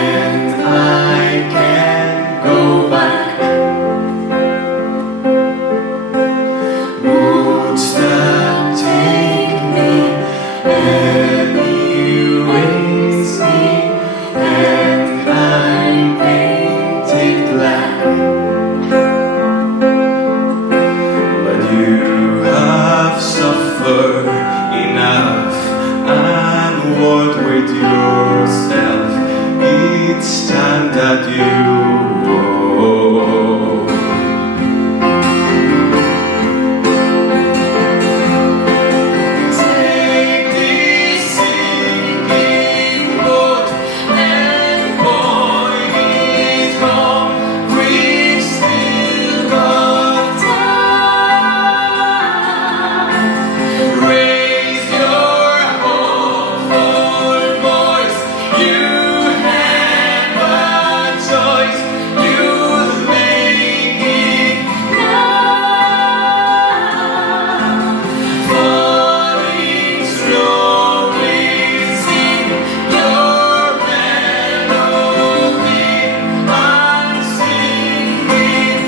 and I can't go back. Moods that take me anyways me, and I'm painted black. But you have suffered enough and worked with yourself. It's time that you go. Take this sinking boat and point it home. We've still got time. Raise your hopeful voice. You have a choice. You'll make it now. Falling slowly, sing your melody and sing it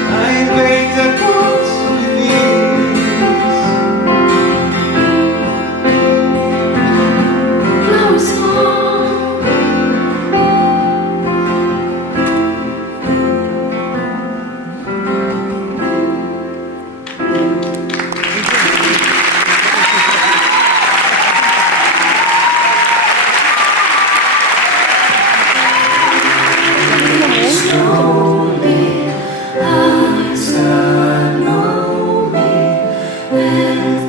I paint the coats with ease. Now it's home. Slowly, eyes that know me, and